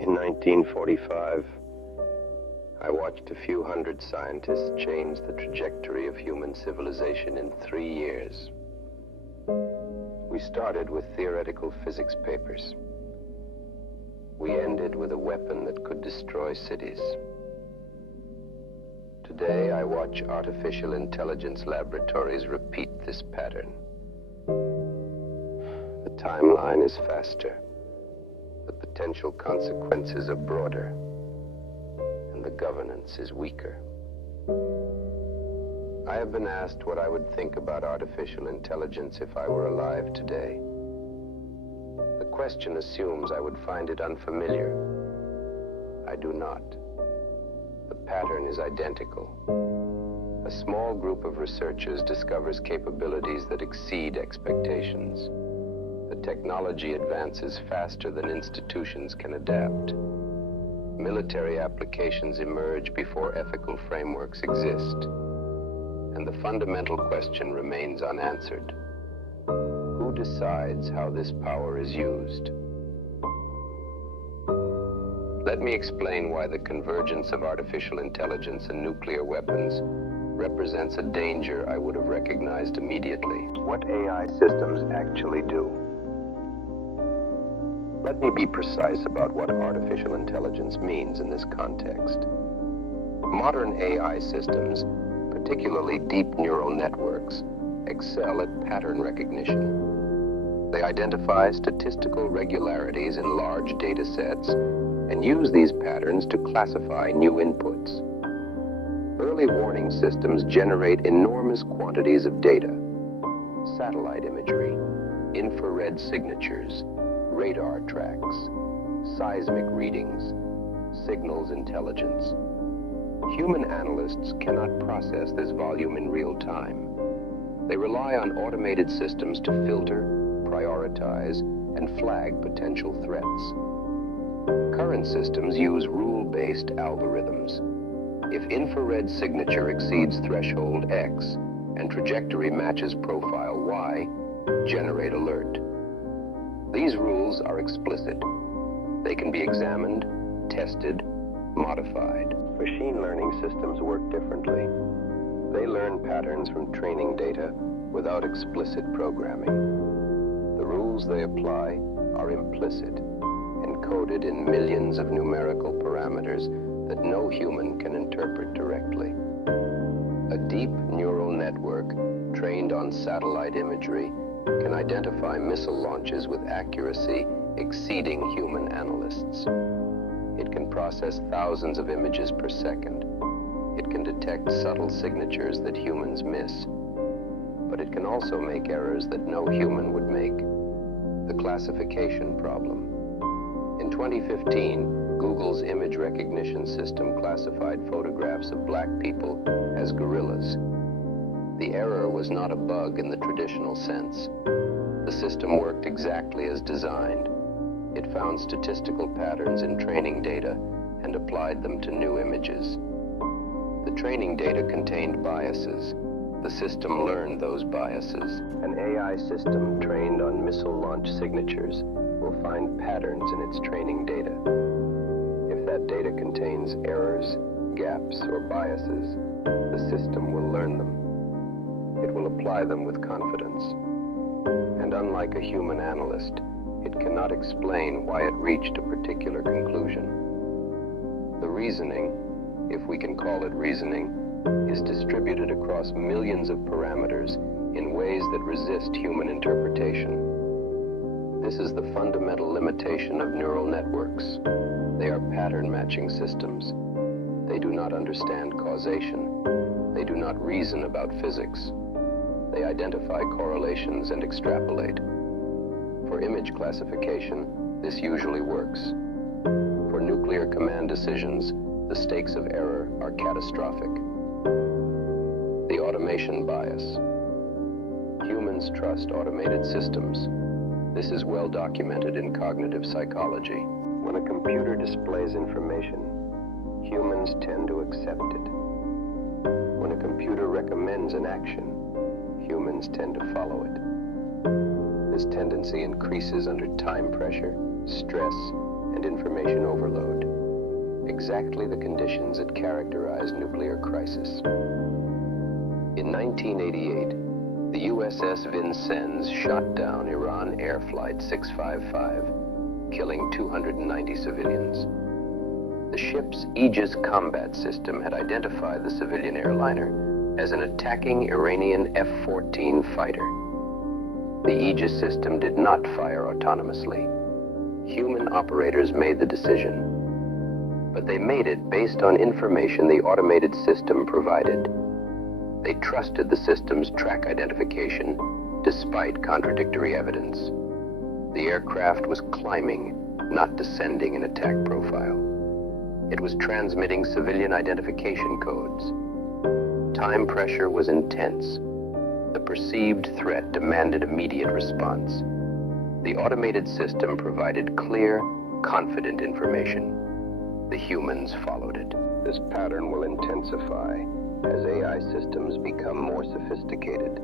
In 1945, I watched a few hundred scientists change the trajectory of human civilization in 3 years. We started with theoretical physics papers. We ended with a weapon that could destroy cities. Today, I watch artificial intelligence laboratories repeat this pattern. The timeline is faster. The potential consequences are broader, and the governance is weaker. I have been asked what I would think about artificial intelligence if I were alive today. The question assumes I would find it unfamiliar. I do not. The pattern is identical. A small group of researchers discovers capabilities that exceed expectations. The technology advances faster than institutions can adapt. Military applications emerge before ethical frameworks exist. And the fundamental question remains unanswered. Who decides how this power is used? Let me explain why the convergence of artificial intelligence and nuclear weapons represents a danger I would have recognized immediately. What AI systems actually do. Let me be precise about what artificial intelligence means in this context. Modern AI systems, particularly deep neural networks, excel at pattern recognition. They identify statistical regularities in large data sets and use these patterns to classify new inputs. Early warning systems generate enormous quantities of data: satellite imagery, infrared signatures, radar tracks, seismic readings, signals intelligence. Human analysts cannot process this volume in real time. They rely on automated systems to filter, prioritize, and flag potential threats. Current systems use rule-based algorithms. If infrared signature exceeds threshold X and trajectory matches profile Y, generate alert. These rules are explicit. They can be examined, tested, modified. Machine learning systems work differently. They learn patterns from training data without explicit programming. The rules they apply are implicit, encoded in millions of numerical parameters that no human can interpret directly. A deep neural network trained on satellite imagery can identify missile launches with accuracy exceeding human analysts. It can process thousands of images per second. It can detect subtle signatures that humans miss. But it can also make errors that no human would make. The classification problem. In 2015, Google's image recognition system classified photographs of black people as gorillas. The error was not a bug in the traditional sense. The system worked exactly as designed. It found statistical patterns in training data and applied them to new images. The training data contained biases. The system learned those biases. An AI system trained on missile launch signatures will find patterns in its training data. If that data contains errors, gaps, or biases, the system will learn them. It will apply them with confidence. And unlike a human analyst, it cannot explain why it reached a particular conclusion. The reasoning, if we can call it reasoning, is distributed across millions of parameters in ways that resist human interpretation. This is the fundamental limitation of neural networks. They are pattern-matching systems. They do not understand causation. They do not reason about physics. They identify correlations and extrapolate. For image classification, this usually works. For nuclear command decisions, the stakes of error are catastrophic. The automation bias. Humans trust automated systems. This is well documented in cognitive psychology. When a computer displays information, humans tend to accept it. When a computer recommends an action, humans tend to follow it. This tendency increases under time pressure, stress, and information overload. Exactly the conditions that characterize nuclear crisis. In 1988, the USS Vincennes shot down Iran Air Flight 655, killing 290 civilians. The ship's Aegis combat system had identified the civilian airliner as an attacking Iranian F-14 fighter. The Aegis system did not fire autonomously. Human operators made the decision. But they made it based on information the automated system provided. They trusted the system's track identification despite contradictory evidence. The aircraft was climbing, not descending in attack profile. It was transmitting civilian identification codes. Time pressure was intense. The perceived threat demanded immediate response. The automated system provided clear, confident information. The humans followed it. This pattern will intensify as AI systems become more sophisticated.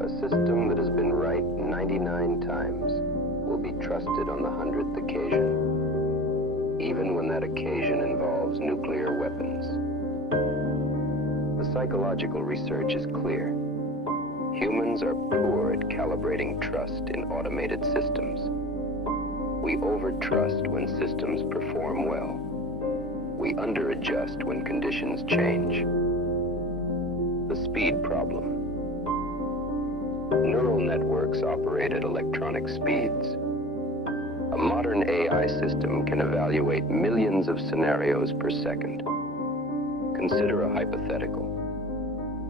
A system that has been right 99 times will be trusted on the 100th occasion, even when that occasion involves nuclear weapons. The psychological research is clear. Humans are poor at calibrating trust in automated systems. We overtrust when systems perform well. We underadjust when conditions change. The speed problem. Neural networks operate at electronic speeds. A modern AI system can evaluate millions of scenarios per second. Consider a hypothetical.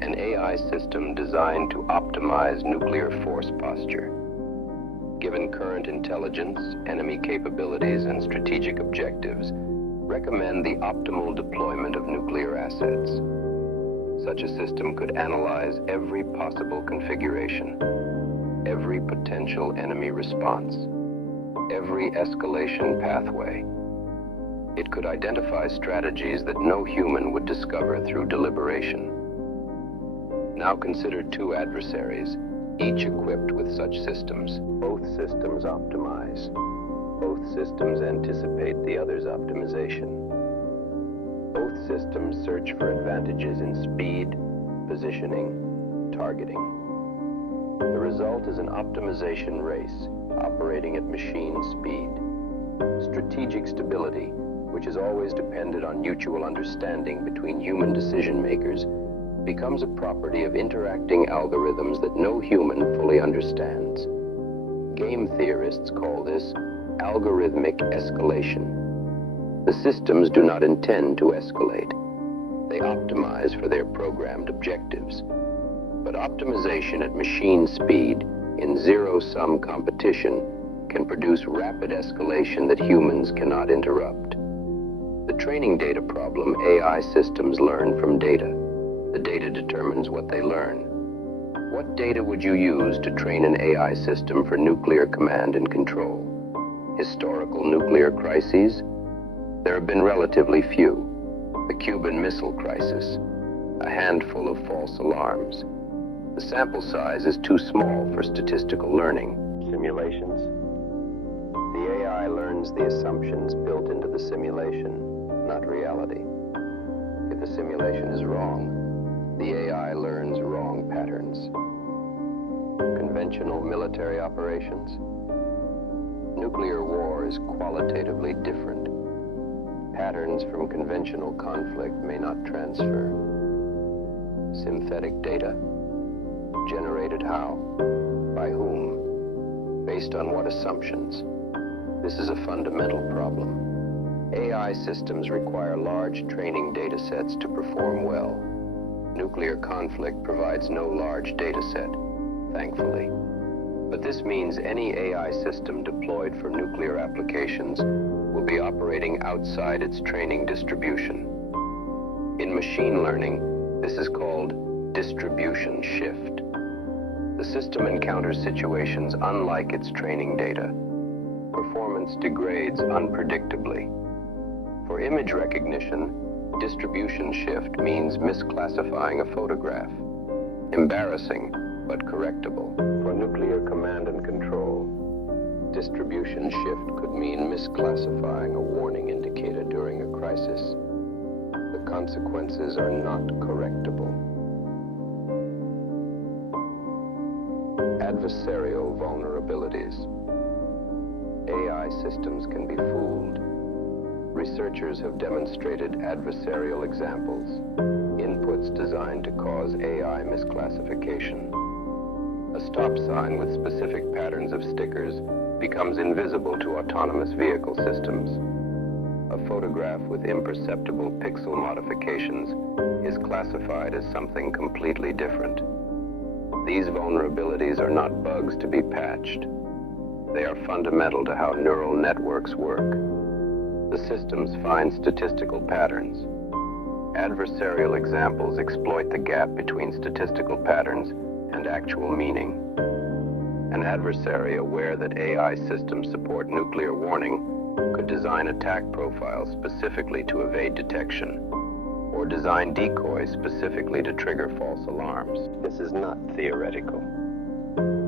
An AI system designed to optimize nuclear force posture. Given current intelligence, enemy capabilities, and strategic objectives, recommend the optimal deployment of nuclear assets. Such a system could analyze every possible configuration, every potential enemy response, every escalation pathway. It could identify strategies that no human would discover through deliberation. Now consider two adversaries, each equipped with such systems. Both systems optimize. Both systems anticipate the other's optimization. Both systems search for advantages in speed, positioning, targeting. The result is an optimization race operating at machine speed. Strategic stability, which is always dependent on mutual understanding between human decision makers, becomes a property of interacting algorithms that no human fully understands. Game theorists call this algorithmic escalation. The systems do not intend to escalate. They optimize for their programmed objectives. But optimization at machine speed in zero-sum competition can produce rapid escalation that humans cannot interrupt. The training data problem. AI systems learn from data. The data determines what they learn. What data would you use to train an AI system for nuclear command and control? Historical nuclear crises? There have been relatively few. The Cuban Missile Crisis, a handful of false alarms. The sample size is too small for statistical learning. Simulations? The AI learns the assumptions built into the simulation, not reality. If the simulation is wrong, the AI learns wrong patterns. Conventional military operations? Nuclear war is qualitatively different. Patterns from conventional conflict may not transfer. Synthetic data? Generated how? By whom? Based on what assumptions? This is a fundamental problem. AI systems require large training data sets to perform well. Nuclear conflict provides no large data set, thankfully. But this means any AI system deployed for nuclear applications will be operating outside its training distribution. In machine learning, this is called distribution shift. The system encounters situations unlike its training data. Performance degrades unpredictably. For image recognition, distribution shift means misclassifying a photograph. Embarrassing, but correctable. For nuclear command and control, distribution shift could mean misclassifying a warning indicator during a crisis. The consequences are not correctable. Adversarial vulnerabilities. AI systems can be fooled. Researchers have demonstrated adversarial examples, inputs designed to cause AI misclassification. A stop sign with specific patterns of stickers becomes invisible to autonomous vehicle systems. A photograph with imperceptible pixel modifications is classified as something completely different. These vulnerabilities are not bugs to be patched. They are fundamental to how neural networks work. The systems find statistical patterns. Adversarial examples exploit the gap between statistical patterns and actual meaning. An adversary aware that AI systems support nuclear warning could design attack profiles specifically to evade detection, or design decoys specifically to trigger false alarms. This is not theoretical.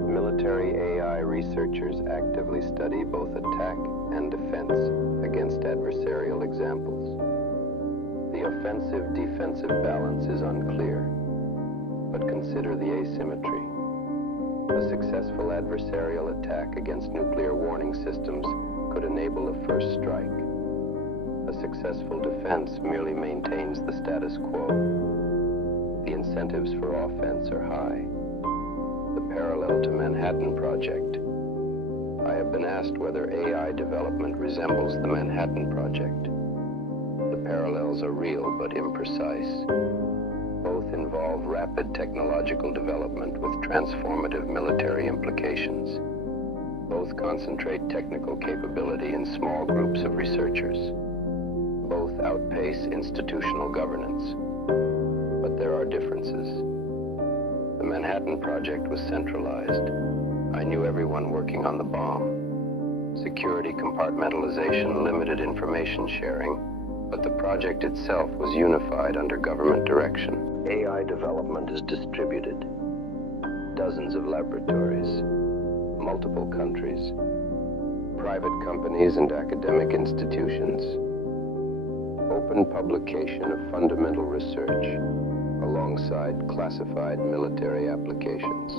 Military AI researchers actively study both attack and defense against adversarial examples. The offensive-defensive balance is unclear, but consider the asymmetry. A successful adversarial attack against nuclear warning systems could enable a first strike. A successful defense merely maintains the status quo. The incentives for offense are high. The parallel to Manhattan Project. I have been asked whether AI development resembles the Manhattan Project. The parallels are real but imprecise. Both involve rapid technological development with transformative military implications. Both concentrate technical capability in small groups of researchers. Both outpace institutional governance. But there are differences. The Manhattan Project was centralized. I knew everyone working on the bomb. Security compartmentalization limited information sharing, but the project itself was unified under government direction. AI development is distributed. Dozens of laboratories, multiple countries, private companies and academic institutions. Open publication of fundamental research alongside classified military applications.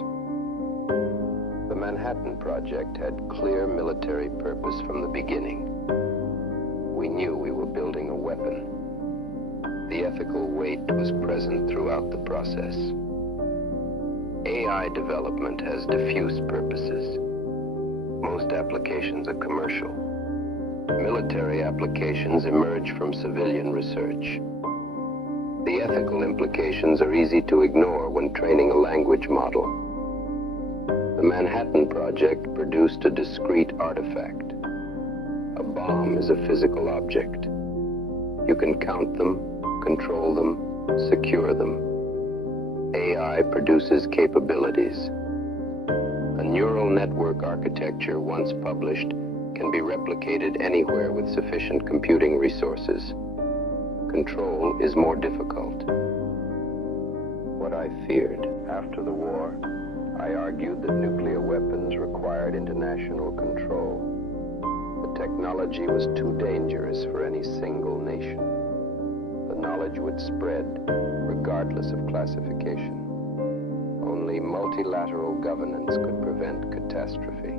The Manhattan Project had clear military purpose from the beginning. We knew we were building a weapon. The ethical weight was present throughout the process. AI development has diffuse purposes. Most applications are commercial. Military applications emerge from civilian research. The ethical implications are easy to ignore when training a language model. The Manhattan Project produced a discrete artifact. A bomb is a physical object. You can count them, control them, secure them. AI produces capabilities. A neural network architecture once published can be replicated anywhere with sufficient computing resources. Control is more difficult. What I feared after the war, I argued that nuclear weapons required international control. The technology was too dangerous for any single nation. The knowledge would spread, regardless of classification. Only multilateral governance could prevent catastrophe.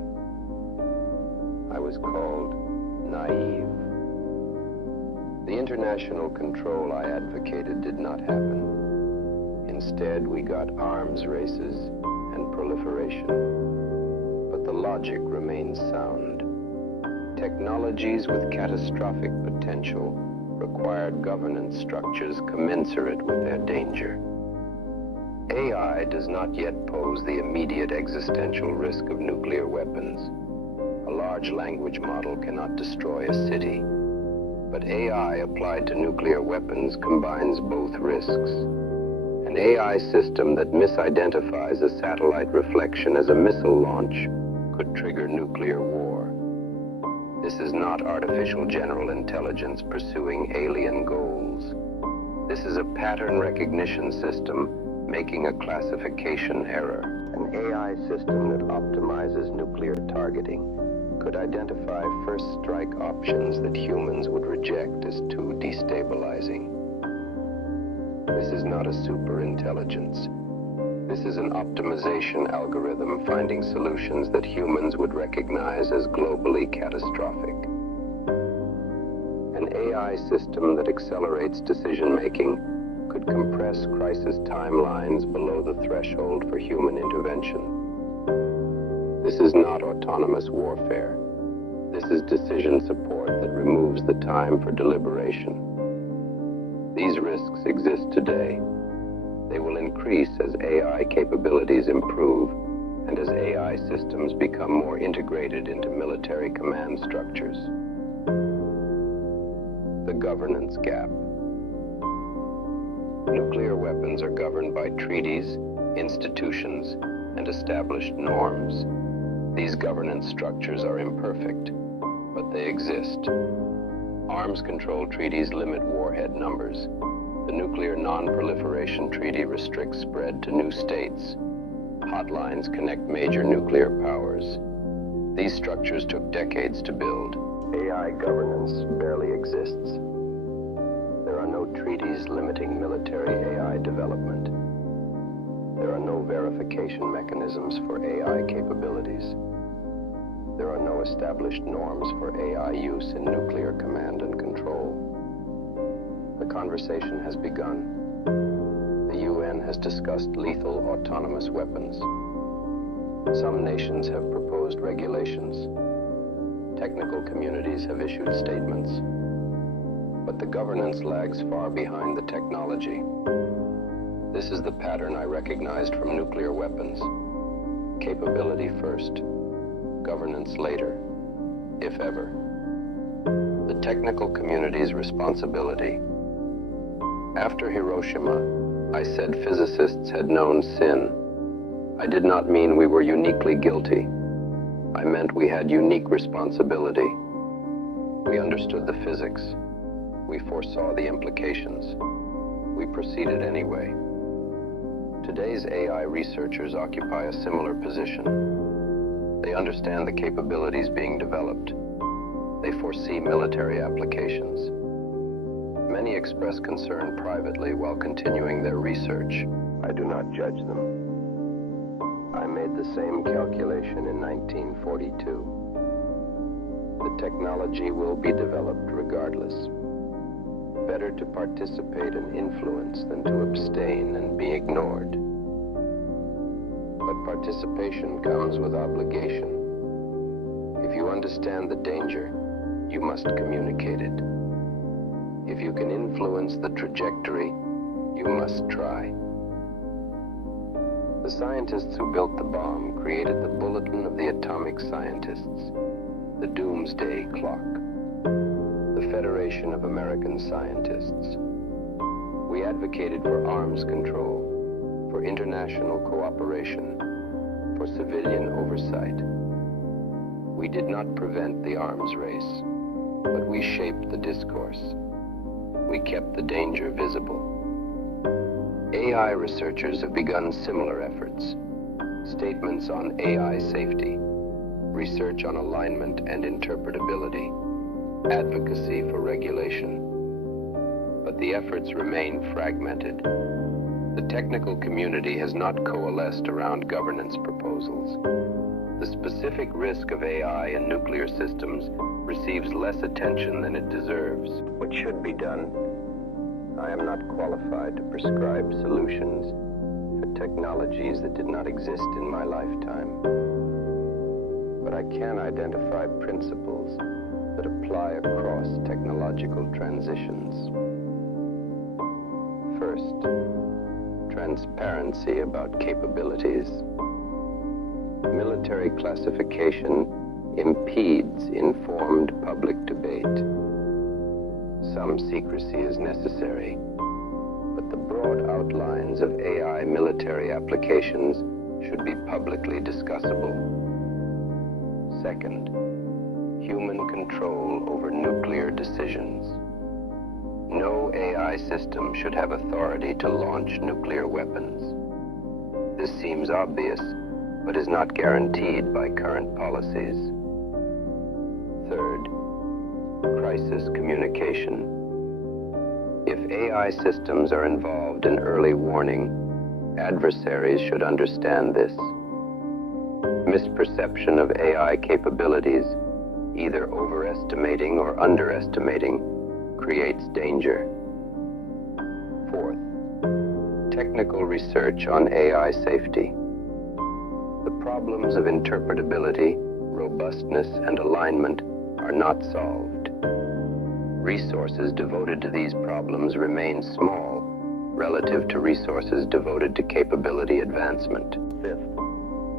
I was called naive. The international control I advocated did not happen. Instead, we got arms races and proliferation. But the logic remains sound. Technologies with catastrophic potential required governance structures commensurate with their danger. AI does not yet pose the immediate existential risk of nuclear weapons. A large language model cannot destroy a city, but AI applied to nuclear weapons combines both risks. An AI system that misidentifies a satellite reflection as a missile launch could trigger nuclear war. This is not artificial general intelligence pursuing alien goals. This is a pattern recognition system making a classification error. An AI system that optimizes nuclear targeting. could identify first strike options that humans would reject as too destabilizing. This is not a superintelligence. This is an optimization algorithm finding solutions that humans would recognize as globally catastrophic. An AI system that accelerates decision-making could compress crisis timelines below the threshold for human intervention. This is not autonomous warfare. This is decision support that removes the time for deliberation. These risks exist today. They will increase as AI capabilities improve and as AI systems become more integrated into military command structures. The governance gap. Nuclear weapons are governed by treaties, institutions, and established norms. These governance structures are imperfect, but they exist. Arms control treaties limit warhead numbers. The Nuclear Non-Proliferation Treaty restricts spread to new states. Hotlines connect major nuclear powers. These structures took decades to build. AI governance barely exists. There are no treaties limiting military AI development. There are no verification mechanisms for AI capabilities. There are no established norms for AI use in nuclear command and control. The conversation has begun. The UN has discussed lethal autonomous weapons. Some nations have proposed regulations. Technical communities have issued statements. But the governance lags far behind the technology. This is the pattern I recognized from nuclear weapons. Capability first, governance later, if ever. The technical community's responsibility. After Hiroshima, I said physicists had known sin. I did not mean we were uniquely guilty. I meant we had unique responsibility. We understood the physics. We foresaw the implications. We proceeded anyway. Today's AI researchers occupy a similar position. They understand the capabilities being developed. They foresee military applications. Many express concern privately while continuing their research. I do not judge them. I made the same calculation in 1942. The technology will be developed regardless. Better to participate and influence than to abstain and be ignored. But participation comes with obligation. If you understand the danger, you must communicate it. If you can influence the trajectory, you must try. The scientists who built the bomb created the Bulletin of the Atomic Scientists, the Doomsday Clock, the Federation of American Scientists. We advocated for arms control, for international cooperation, for civilian oversight. We did not prevent the arms race, but we shaped the discourse. We kept the danger visible. AI researchers have begun similar efforts. Statements on AI safety, research on alignment and interpretability, advocacy for regulation. But the efforts remain fragmented. The technical community has not coalesced around governance proposals. The specific risk of AI in nuclear systems receives less attention than it deserves. What should be done? I am not qualified to prescribe solutions for technologies that did not exist in my lifetime. But I can identify principles that apply across technological transitions. First, transparency about capabilities. Military classification impedes informed public debate. Some secrecy is necessary, but the broad outlines of AI military applications should be publicly discussable. Second, human control over nuclear decisions. No AI system should have authority to launch nuclear weapons. This seems obvious, but is not guaranteed by current policies. crisis communication. If AI systems are involved in early warning, adversaries should understand this. Misperception of AI capabilities, either overestimating or underestimating, creates danger. Fourth, technical research on AI safety. The problems of interpretability, robustness, and alignment are not solved. Resources devoted to these problems remain small relative to resources devoted to capability advancement. Fifth,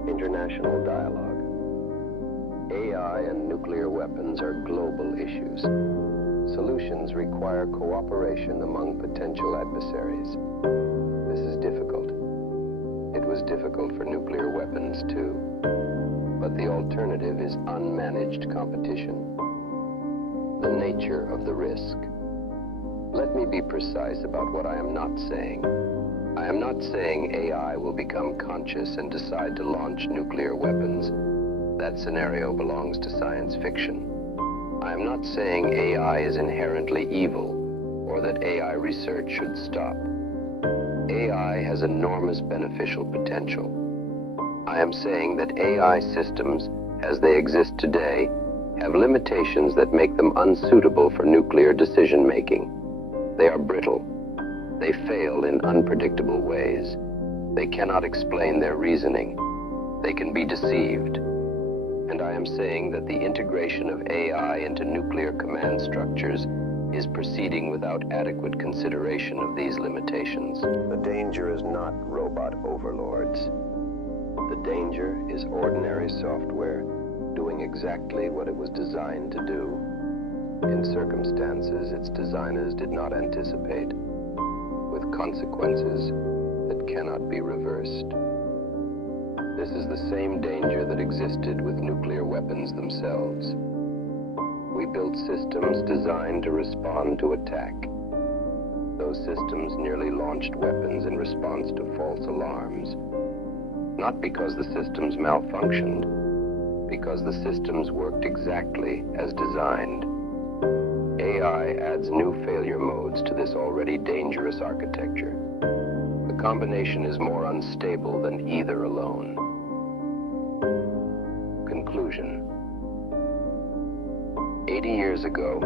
international dialogue. AI and nuclear weapons are global issues. Solutions require cooperation among potential adversaries. This is difficult. It was difficult for nuclear weapons too. But the alternative is unmanaged competition. The nature of the risk. Let me be precise about what I am not saying. I am not saying AI will become conscious and decide to launch nuclear weapons. That scenario belongs to science fiction. I am not saying AI is inherently evil or that AI research should stop. AI has enormous beneficial potential. I am saying that AI systems, as they exist today, have limitations that make them unsuitable for nuclear decision-making. They are brittle. They fail in unpredictable ways. They cannot explain their reasoning. They can be deceived. And I am saying that the integration of AI into nuclear command structures is proceeding without adequate consideration of these limitations. The danger is not robot overlords. The danger is ordinary software doing exactly what it was designed to do, in circumstances its designers did not anticipate, with consequences that cannot be reversed. This is the same danger that existed with nuclear weapons themselves. We built systems designed to respond to attack. Those systems nearly launched weapons in response to false alarms, not because the systems malfunctioned, because the systems worked exactly as designed. AI adds new failure modes to this already dangerous architecture. The combination is more unstable than either alone. Conclusion. 80 years ago,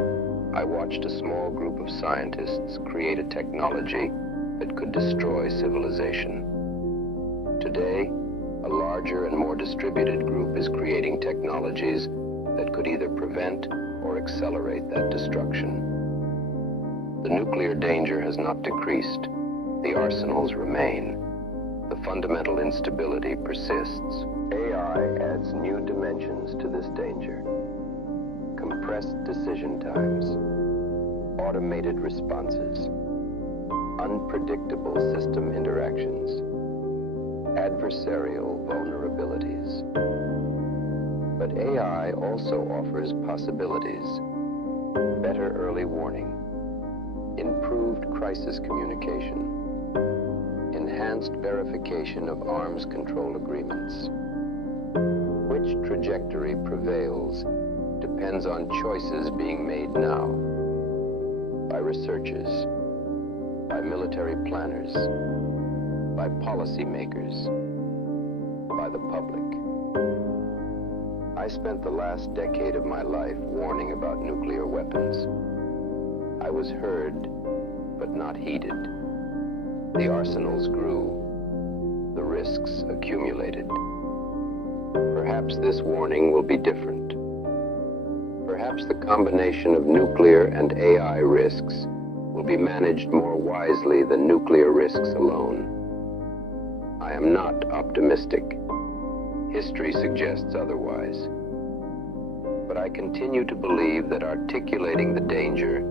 I watched a small group of scientists create a technology that could destroy civilization. Today, a larger and more distributed group is creating technologies that could either prevent or accelerate that destruction. The nuclear danger has not decreased. The arsenals remain. The fundamental instability persists. AI adds new dimensions to this danger. Compressed decision times, automated responses, unpredictable system interactions, adversarial vulnerabilities. But AI also offers possibilities: better early warning, improved crisis communication, enhanced verification of arms control agreements. Which trajectory prevails depends on choices being made now, by researchers, by military planners, by policymakers, by the public. I spent the last decade of my life warning about nuclear weapons. I was heard, but not heeded. The arsenals grew. The risks accumulated. Perhaps this warning will be different. Perhaps the combination of nuclear and AI risks will be managed more wisely than nuclear risks alone. I am not optimistic. History suggests otherwise. But I continue to believe that articulating the danger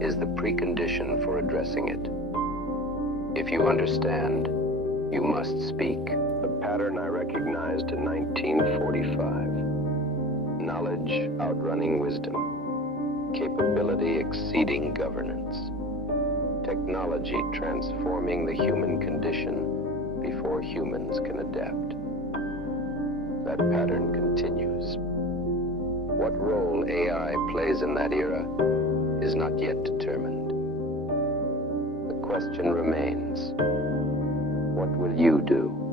is the precondition for addressing it. If you understand, you must speak. The pattern I recognized in 1945. Knowledge outrunning wisdom. Capability exceeding governance. Technology transforming the human condition before humans can adapt. That pattern continues. What role AI plays plays in that era is not yet determined. The question remains, what will you do?